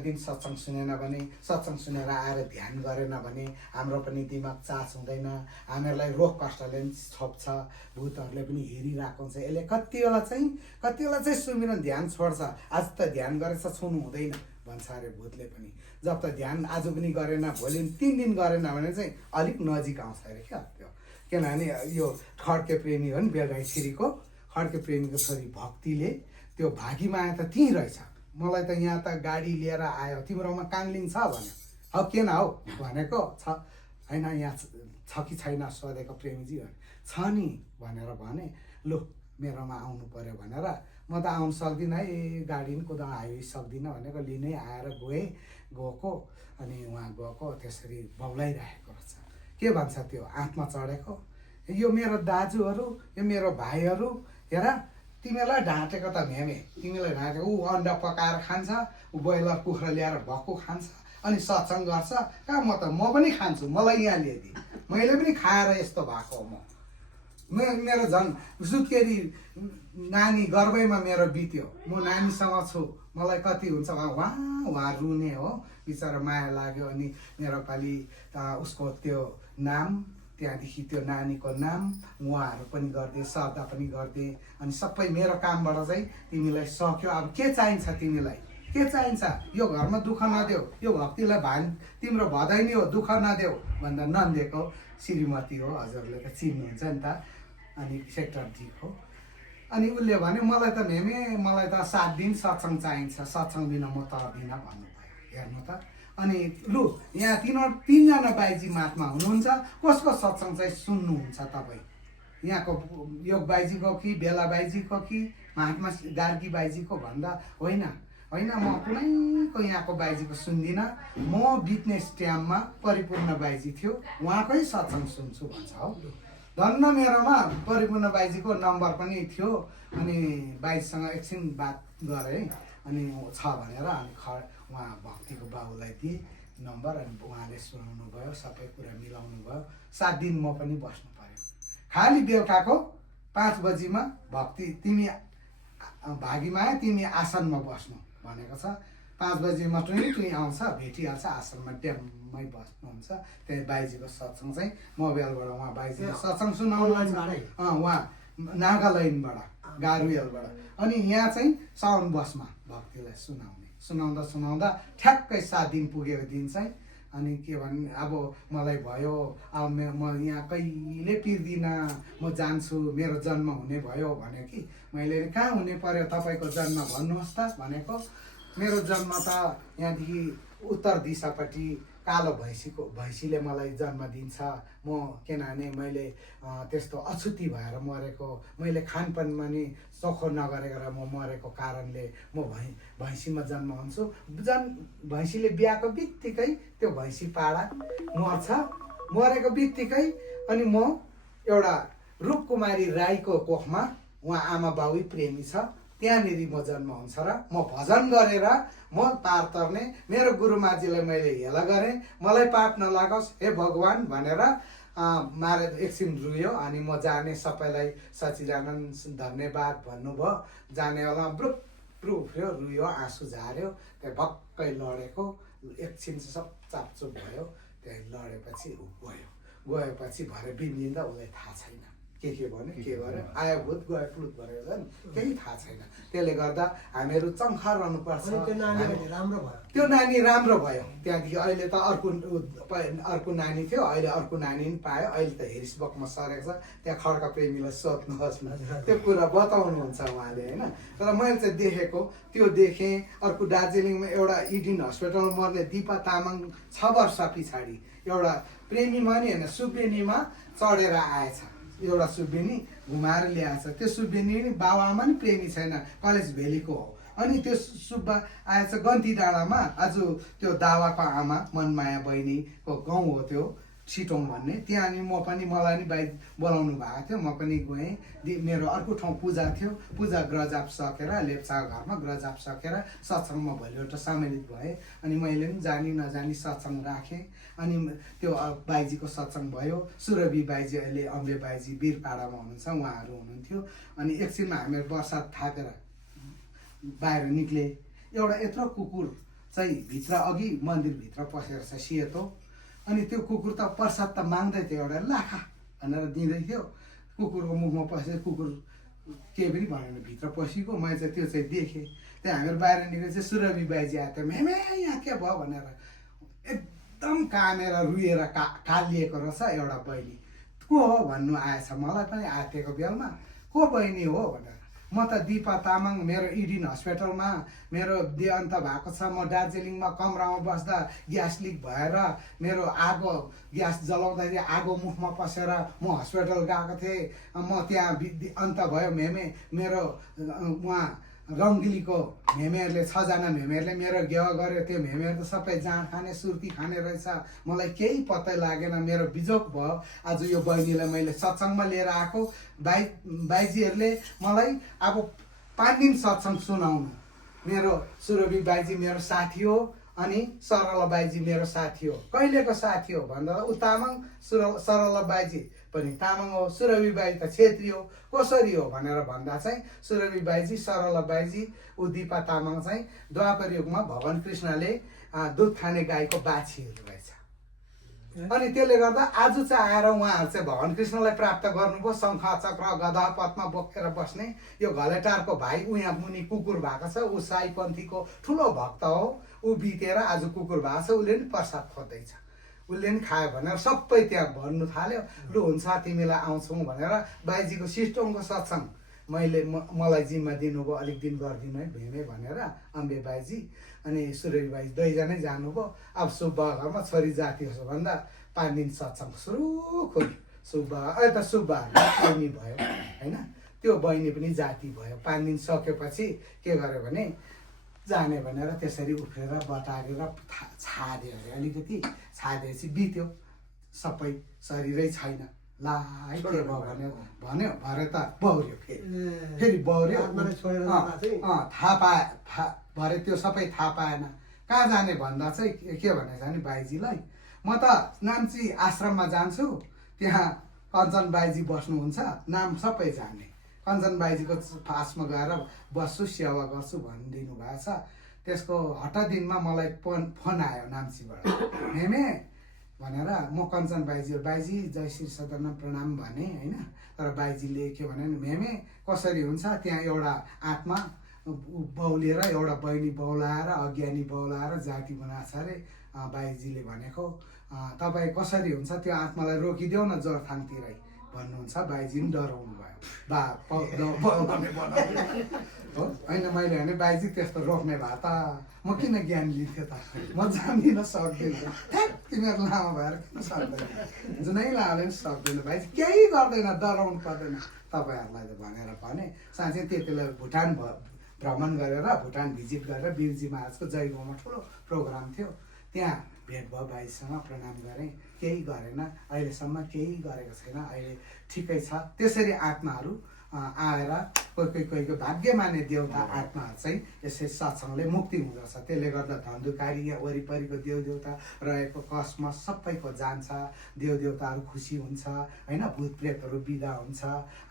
दिन सत्सङ्ग सुनेन भने सत्सङ्ग सुनेर आएर ध्यान गरेन भने हाम्रो पनि दिमाग चार्ज हुँदैन हामीहरूलाई रोग कष्टले पनि छोप्छ भूतहरूले पनि हेरिरहेको हुन्छ यसले कति बेला चाहिँ सुमिरन ध्यान छोड्छ आज त ध्यान गरेछ छुनु हुँदैन भन्छ अरे भूतले पनि जब त ध्यान आज पनि गरेन भोलि 3 दिन गरेन भने चाहिँ अलिक नजिक आउँछ अरे क्या त्यो किनभने यो खड्के प्रेमी हो नि बेलगाई छिरीको खड्के प्रेमीको छोरी भक्तिले त्यो भागी माया त त्यहीँ रहेछ मलाई त यहाँ त गाडी लिएर आयो तिम्रोमा काङ्लिङ छ भन्यो अब किन हौ भनेको छ होइन यहाँ छ कि छैन सोधेको प्रेमीजी भने छ नि भनेर भने लु मेरोमा आउनु पर्यो भनेर म त आउनु सक्दिनँ है गाडी पनि कुदाउन हाइवे सक्दिनँ भनेको लिनै आएर गएको अनि उहाँ गएको त्यसरी बौलाइरहेको रहेछ के भन्छ त्यो आँखमा चढेको यो मेरो दाजुहरू यो मेरो भाइहरू हेर तिमीलाई ढाँटेको त मेमे तिमीलाई ढाँटेको ऊ अन्डा पकाएर खान्छ ऊ ब्रोइलर कुखुरा ल्याएर भक्कु खान्छ अनि सत्सङ्ग गर्छ कहाँ म पनि खान्छु मलाई यहाँ ल्याइदिए मैले पनि खाएर यस्तो भएको मेरो झन् सुत्केरी नानी गर्भैमा मेरो बित्यो म नानीसँग छु मलाई कति हुन्छ उहाँ रुने हो बिचरा माया लाग्यो अनि मेरो पालि उसको त्यो नाम त्यहाँदेखि त्यो नानीको नाम उहाँहरू पनि गरिदिए श्रद्धा पनि गरिदिए अनि सबै मेरो कामबाट चाहिँ तिमीलाई सक्यो अब के चाहिन्छ तिमीलाई के चाहिन्छ यो घरमा दुःख नदेऊ यो भक्तिलाई तिम्रो भदैनी हो दुःख नदेऊ भन्दा नदिएको श्रीमती हो हजुरले त चिन्नुहुन्छ नि त अनि सेक्रेटरीको अनि उसले भने मलाई त मलाई त 7 दिन सत्सङ्ग चाहिन्छ सत्सङ्ग बिना म तर्दिनँ भन्नुभयो हेर्नु त अनि लु यहाँ तीनजना बाइजी महात्मा हुनुहुन्छ कसको सत्सङ्ग चाहिँ सुन्नुहुन्छ तपाईँ यहाँको योग बाइजीको कि बेला बाइजीको कि महात्मा गार्गी बाइजीको भन्दा होइन म कुनैको यहाँको बाइजीको सुन्दिनँ म बित्नेस टाइममा परिपूर्ण बाइजी थियो उहाँकै सत्सङ्ग सुन्छु भन्छ हौ धन्न मेरोमा परिपूर्ण बाइजीको नम्बर पनि थियो अनि बाइजीसँग एकछिन बात गरेँ अनि छ भनेर अनि उहाँ भक्तिको बाबुलाई दिएँ नम्बर अनि उहाँले सुनाउनु भयो सबै कुरा मिलाउनु भयो 7 दिन म पनि बस्नु पर्यो खालि बेलुकाको 5 बजीमा भक्ति तिमी भागीमा तिमी आसनमा बस्नु भनेको छ 5 बजीमा टुई आउँछ भेटिहाल्छ आसनमा ड्याममै बस्नुहुन्छ त्यही बाइजीको सत्सङ्ग चाहिँ मोबाइलबाट उहाँ बाइजीको सत्सङ्ग सुनाउनु उहाँ नागाल्यान्डबाट गारुएलबाट अनि यहाँ चाहिँ साउन बसमा भक्तिलाई सुनाउँदा ठ्याक्कै 7 दिन पुगेको दिन चाहिँ अनि के भन्ने अब मलाई भयो अब म यहाँ कहिले पिर्दिनँ म जान्छु मेरो जन्म हुने भयो भन्यो कि मैले कहाँ हुने पर्यो तपाईँको जन्म भन्नुहोस् त भनेको मेरो जन्म त यहाँदेखि उत्तर दिशापट्टि कालो भैँसीले मलाई जन्म दिन्छ म किनभने मैले त्यस्तो अछुती भएर मरेको मैले खानपानमा नि चोखो नगरेर म मरेको कारणले म भैँसीमा जन्म हुन्छु भैँसीले बिहाको बित्तिकै त्यो भैँसी पाडा मर्छ मरेको बित्तिकै अनि म एउटा रूपकुमारी राईको कोखमा उहाँ आमा बाउै प्रेमी छ त्यहाँनिर म जन्म हुन्छ र म भजन गरेर म पार तर्ने मेरो गुरुमाजीलाई मैले हेला गरेँ मलाई पाप नलागोस् हे भगवान भनेर मारे एकछिन रुयो अनि म जाने सबैलाई सचिदानन्द धन्यवाद भन्नुभयो जानेवाला ब्रुप उफ्रियो रुयो आँसु झार्यो त्यहाँ भक्कै लडेको एकछिन सब चापचुप भयो त्यहाँ लडेपछि गएपछि भरे बिन्दिँदा उसलाई थाहा छैन के भन्यो के गर्यो आयो भूत गयो प्लुत गरेर नि केही थाहा छैन त्यसले गर्दा हामीहरू चङ्खा रहनुपर्छ त्यो नानी राम्रो भयो त्यहाँदेखि अहिले त अर्को नानी थियो अहिले अर्को नानी पनि पायो अहिले त हेरिसबकमा सरेको छ त्यहाँ खड्का प्रेमीलाई सोध्नुहोस् न त्यो कुरा बताउनुहुन्छ उहाँले होइन तर मैले चाहिँ देखेको त्यो देखेँ अर्को दार्जिलिङमा एउटा इडिन हस्पिटलमा मर्ने दिपा तामाङ 6 वर्ष पछाडि एउटा प्रेमीमा नि होइन सुप्रेमीमा चढेर आएछ एउटा सुब्बेनी घुमाएर ल्याएछ त्यो सुब्बेनी नि बाबुआमा नि प्रेमी छैन कलेज भेलीको हो अनि त्यो सुब्बा आएछ गन्ती डाँडामा आज त्यो दावाको आमा मनमाया बहिनीको गाउँ हो त्यो छिटौँ भन्ने। त्यहाँ अनि मलाई नि बाई बोलाउनु भएको थियो, म पनि गएँ। मेरो अर्को ठाउँ पूजा थियो, पूजा ग्रजाप सकेर लेप्चा घरमा ग्रजाप सकेर सत्सङ्गमा भोलिपल्ट सम्मिलित भएँ। अनि मैले पनि जानी नजानी सत्सङ्ग राखेँ। अनि त्यो बाइजीको सत्सङ्ग भयो। सुरभि बाइजी अहिले अम्बे बाइजी वीरपाडामा हुनुहुन्छ, उहाँहरू हुनुहुन्थ्यो। अनि एकछिनमा हामीहरू बर्सात थापेर बाहिर निक्ले। एउटा यत्रो कुकुर चाहिँ भित्र अघि मन्दिरभित्र पसेर छ सेतो। अनि त्यो कुकुर त प्रसाद त माग्दै थियो, एउटा लाखा भनेर दिँदै थियो। कुकुरको मुखमा पसेर कुकुर केही पनि भनेन, भित्र पसेको। मैले चाहिँ त्यो चाहिँ देखेँ। त्यहाँ हामीहरू बाहिर निस्केर चाहिँ सुरभि बाइजी आएको थियो। मेमे यहाँ के भयो भनेर एकदम कामेर रुएर कालिएको रहेछ एउटा बहिनी। को हो भन्नु आएछ, मलाई पनि आँटेको बेलमा को बहिनी हो भनेर। म त दिपा तामाङ, मेरो इडिन हस्पिटलमा मेरो देहान्त भएको छ। म दार्जिलिङमा कमरामा बस्दा ग्यास लिक भएर मेरो आगो ग्यास जलाउँदाखेरि आगो मुखमा पसेर म हस्पिटल गएको थिएँ। म त्यहाँ अन्त भयो। मेरो उहाँ रङ्गिलीको मेमेहरूले 6 जना मेमेहरूले मेरो गेवा गर्यो। त्यो मेमेहरू त सबै जाँड खाने सुर्ती खाने रहेछ। मलाई केही पत्तै लागेन। मेरो बिजोग भयो। आज यो बहिनीलाई मैले सत्सङ्गमा लिएर आएको। बाइजीहरूले मलाई अब 5 दिन सत्सङ्ग सुनाउनु। मेरो सुरभि बाइजी मेरो साथी हो, अनि सरला बाइजी मेरो साथी हो। कहिलेको साथी हो भन्दा ऊ तामाङ, सरला बाइजी पनि तामाङ हो, सुरभि बाइजी त छेत्री हो। कसरी हो भनेर भन्दा चाहिँ सुरभि बाइजी, सरला बाइजी, ऊ दिपा तामाङ चाहिँ द्वापर युगमा भगवान कृष्णले दुध खाने गाईको बाछीहरू रहेछ। अनि त्यसले गर्दा आज चाहिँ आएर उहाँहरू चाहिँ भगवान कृष्णलाई प्राप्त गर्नुभयो। शङ्ख चक्र गदा पद्म बोकेर बस्ने यो घलेटारको भाइ ऊ यहाँ मुनि कुकुर भएको छ। ऊ साईपन्थीको ठुलो भक्त हो। ऊ बितेर आज कुकुर भएको छ। उसले नि प्रसाद खोज्दैछ, उसले नि खायो भनेर सबै त्यहाँ भन्नु थाल्यो। लु हुन्छ तिमीलाई आउँछौँ भनेर बाइजीको सिस्टमको सत्सङ्ग मलाई जिम्मा दिनुभयो। अलिक दिन गरिदिनु है भेमे भनेर अम्बे बाइजी अनि सुरभि बाइजी 2 जनै जानुभयो। अब सुब्बा घरमा छोरी जाति होस् भन्दा 5 दिन सत्सङ्ग सुरुखुर सुब्बा बहिनी भयो होइन। त्यो बहिनी पनि जाति भयो। 5 दिन सकेपछि के गर्यो भने जाने भनेर त्यसरी उफ्रेर बटारेर छाड्यो अरे। अलिकति छाडेपछि बित्यो, सबै शरीरै छैन। ला के भयो भन्यो भरे त बौर्यो। फेरि बौर्यो। थाहा पाए भरे त्यो सबै थाहा पाएन। कहाँ जाने भन्दा चाहिँ के भनेछ भने बाइजीलाई, म त नाम्ची आश्रममा जान्छु, त्यहाँ कञ्चन बाइजी बस्नुहुन्छ, नाम सबै जाने। कञ्चन बाइजीको पासमा गएर बस्छु, सेवा गर्छु भनिदिनु भएको छ। त्यसको हठात दिनमा मलाई फोन आयो नाम्चीबाट। मेमे भनेर म कञ्चन बाइजी जय श्री सदन प्रणाम भने होइन। तर बाइजीले के भने मेमे कसरी हुन्छ, त्यहाँ एउटा आत्मा बौलिएर एउटा बहिनी बौलाएर अज्ञानी बौलाएर जाति बनाएको छ अरे। बाइजीले भनेको तपाईँ कसरी हुन्छ, त्यो आत्मालाई रोकिदेऊ न जोरथाङतिरै भन्नुहुन्छ। बाइजी पनि डराउनु भयो। हो होइन, मैले भने बाइजी त्यस्तो रोक्ने भए त म किन ज्ञान लिन्थेँ त, म जान्दिनँ सक्दिनँ। तिमीहरू लामो भएर किन सक्दैन, जुनै लामोले पनि सक्दैन। बाइजी केही गर्दैन, डराउनु पर्दैन तपाईँहरूलाई भनेर भने। साँच्चै त्यति बेला भुटान भ्रमण गरेर भुटान भिजिट गरेर वीरजी महाराजको जयगाउँमा ठुलो प्रोग्राम थियो। त्यहाँ भेट भयो, बाइजीसँग प्रणाम गरेँ। केही गरेन, अहिलेसम्म केही गरेको छैन। अहिले ठिकै छ। त्यसरी आत्माहरू आएर कोही भाग्यमाने देवता आत्माहरू चाहिँ यसै सत्सङ्गले मुक्ति हुँदछ। त्यसले गर्दा धन्धुकारी या वरिपरिको देवदेवता रहेको कसमस सबैको जान्छ। देवदेवताहरू खुसी हुन्छ होइन। भूत प्रेतहरू बिदा हुन्छ।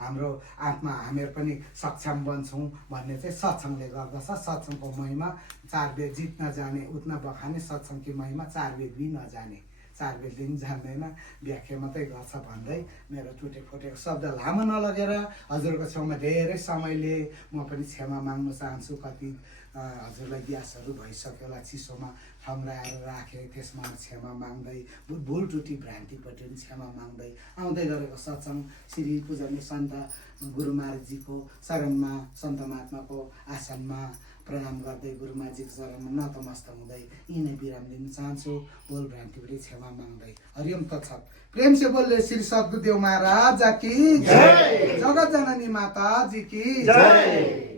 हाम्रो आत्मा हामीहरू पनि सक्षम बन्छौँ भन्ने चाहिँ सत्सङ्गले गर्दछ। सत्सङ्गको महिमा 4 वेद जित नजाने उतना बखाने, सत्सङ्गकी महिमा 4 वेद भी नजाने। 4 वेदले पनि जान्दैन, व्याख्या मात्रै गर्छ भन्दै मेरो टुटेफुटेको शब्द लामो नलगेर हजुरको छेउमा धेरै समयले म पनि क्षमा माग्न चाहन्छु। कति हजुरलाई ग्यासहरू भइसक्यो होला, चिसोमा ठम्राएर राखेँ, त्यसमा क्षमा माग्दै भुल टुटी भ्रान्तिपट्टि पनि क्षमा माग्दै आउँदै गरेको सत्सङ्ग श्री पूजनीय सन्त गुरु महाराजजीको शरणमा, सन्त महात्माको आसनमा प्रणाम गर्दै गुरुमाजीको चरणमा नतमस्तक हुँदै यिनै विराम दिन चाहन्छु। बोल भ्रान्तिपट्टि क्षमा माग्दै हरिओम तत्सत। प्रेम से बोले श्री सद्गुरुदेव महाराज की जय, जगत जननी माता जी की जय।